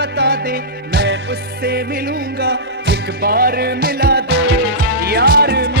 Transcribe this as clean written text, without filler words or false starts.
बता दे, मैं उससे मिलूंगा, एक बार मिला दे यार।